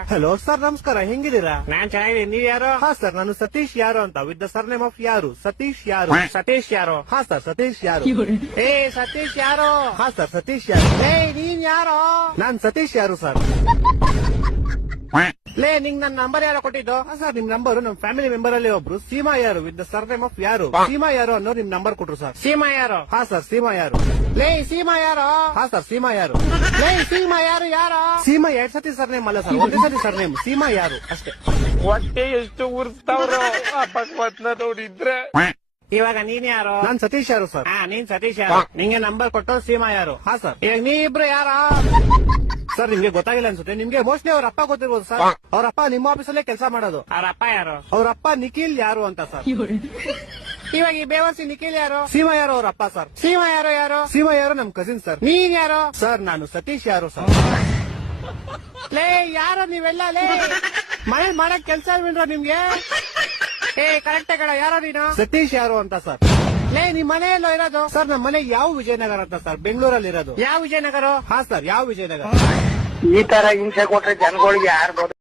Hello sir, ನಮಸ್ಕಾರ. ಹೆಂಗಿದ್ದೀರಾ? ನಾನ್ ಚೆನ್ನಾಗಿದ್ದೀನಿ. ನೀವ್ ಯಾರು? ಹಾ ಸರ್, ನಾನು ಸತೀಶ್ ಯಾರು ಅಂತ, with the sir name of ಯಾರು. ಸತೀಶ್ ಯಾರು? ಸತೀಶ್ ಯಾರು? ಹಾ ಸರ್, ಸತೀಶ್ ಯಾರು? ಏ ಸತೀಶ್ ಯಾರು? ಹಾ ಸರ್, ಸತೀಶ್ ಯಾರು? ಏ ನೀನ್ ಯಾರು? ನಾನ್ ಸತೀಶ್ ಯಾರು ಸರ್? ಲೇ ನಿಂಗ್ ನನ್ ನಂಬರ್ ಯಾರೋ ಕೊಟ್ಟಿದ್ದು? ಹಾ ಸರ್, ನಿಮ್ ನಂಬರ್ ನಮ್ ಫ್ಯಾಮಿಲಿ ಮೆಂಬರ್ ಅಲ್ಲಿ ಒಬ್ರು ಸೀಮಾ ಯಾರು with the sir name of ಯಾರು, ಸೀಮಾ ಯಾರು ಅನ್ನೋ ನಿಮ್ ನಂಬರ್ ಕೊಟ್ರು ಸರ್. ಸೀಮಾ ಯಾರು? ಹಾ ಸರ್, ಸೀಮಾ ಯಾರು? ಲೇ ಸೀಮಾ ಯಾರು? ಹಾ ಸರ್, ಸೀಮಾ ಯಾರು? ಲೇ ಸೀಮಾ ಯಾರು? ಯಾರು? ಸೀಮಾ 2 ಸತಿ ಸರ್ ನೇಮ್ ಅಲ್ಲ ಸರ್, ಒಂದೇ ಸತಿ ಸರ್ ನೇಮ್ ಸೀಮಾ ಯಾರು ಅಷ್ಟೇ. ಹೊಟ್ಟೆ ಎಷ್ಟು ಉರ್ಸ್ತಾವ್ರು ಅಪಸ್ಮಾತ್ನ ನೋಡಿದ್ರೆ. ಇವಾಗ ನೀನ್ ಯಾರು? ನಾನ್ ಸತೀಶ್ ಯಾರು ಸರ್? ಹಾ ನೀನ್ ಸತೀಶ್ ಯಾರು? ನಿಂಗೆ ನಂಬರ್ ಕೊಟ್ಟು ಸೀಮಾ ಯಾರು? ಹಾ ಸರ್. ಈಗ ನೀ ಇಬ್ರು ಯಾರ? ಸರ್, ನಿಮ್ಗೆ ಗೊತ್ತಾಗಿಲ್ಲ ಅನ್ಸುತ್ತೆ. ನಿಮ್ಗೆ ಮೋಸ್ಟ್ಲಿ ಅವ್ರ ಅಪ್ಪ ಗೊತ್ತಿರ್ಬೋದು ಸರ್. ಅವ್ರ ಅಪ್ಪ ನಿಮ್ಮ ಆಫೀಸಲ್ಲೇ ಕೆಲಸ ಮಾಡೋದು. ಅವ್ರ ಅಪ್ಪ ಯಾರು? ಅವ್ರ ಅಪ್ಪ ನಿಖಿಲ್ ಯಾರು ಅಂತ ಸರ್. ಇವಾಗ ಈ ಬೇವರ್ಸಿ ನಿಖಿಲ್ ಯಾರು? ಸೀಮಾ ಯಾರು ಅವ್ರ ಅಪ್ಪ ಸರ್. ಸೀಮಾ ಯಾರು? ಯಾರು? ಸೀಮಾ ಯಾರು ನಮ್ ಕಸಿನ್ ಸರ್. ನೀನ್ ಯಾರು? ಸರ್, ನಾನು ಸತೀಶ್ ಯಾರು ಸರ್. ಲೇ ಯಾರು ನೀವೆಲ್ಲ? ಲೇ ಮನೆ ಮಾಡಕ್ ಕೆಲ್ಸ ಇಲ್ವೇನ್ರ ನಿಮ್ಗೆ? ಏ ಕರೆಕ್ಟ್ ಕಡ ಯಾರೋ ನೀನು? ಸತೀಶ್ ಯಾರು ಅಂತ ಸರ್. ಲೇ ನಿಮ್ ಮನೆ ಎಲ್ಲೋ ಇರೋದು? ಸರ್, ನಮ್ಮ ಮನೆ ಯಾವ ವಿಜಯನಗರ ಅಂತ ಸರ್, ಬೆಂಗಳೂರಲ್ಲಿ ಇರೋದು. ಯಾವ ವಿಜಯನಗರ? ಹಾ ಸರ್, ಯಾವ ವಿಜಯನಗರ. ಈ ತರ ಹಿಂಸೆ ಕೊಟ್ರೆ ಜನಗಳಿಗೆ ಯಾರು